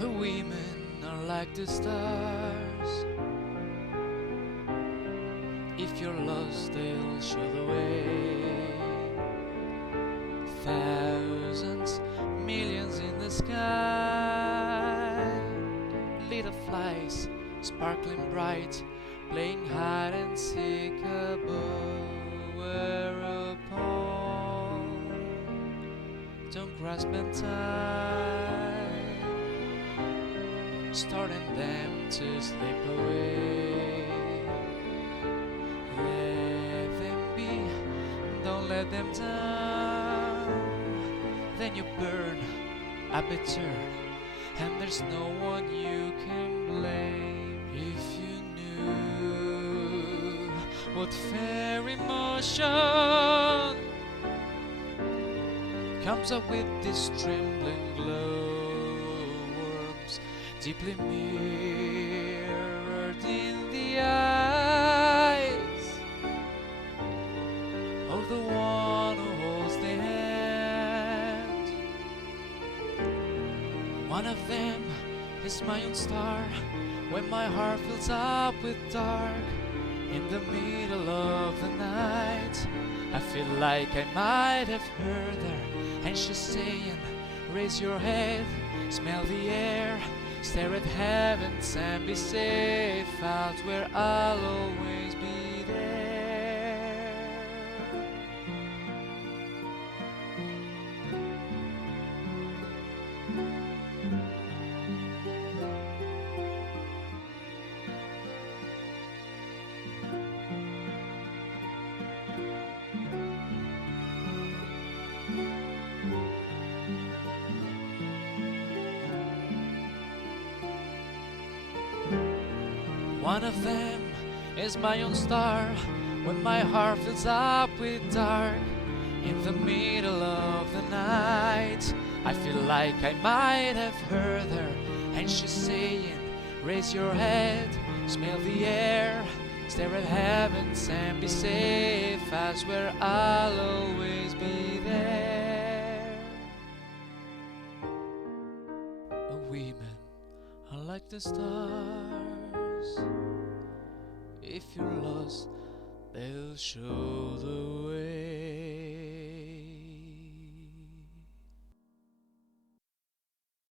Women are like the stars. If you're lost, they'll show the way. Thousands, millions in the sky. Little flies, sparkling bright, playing hide and seek above. Whereupon, don't grasp them tight, starting them to slip away. Let them be, don't let them down. Then you burn a bitter, and there's no one you can blame. If you knew what fair emotion comes up with this trembling glowworms, deeply mirrored in the eyes of the one who holds the hand. One of them is my own star. When my heart fills up with dark, in the middle of the night, I feel like I might have heard her, and she's saying, raise your head, smell the air, stare at heavens and be safe, out where I'll always be there. One of them is my own star. When my heart fills up with dark, in the middle of the night, I feel like I might have heard her, and she's saying, raise your head, smell the air, stare at heavens and be safe, as where I'll always be there. Oh, women are like the stars. If you're lost, they'll show the way.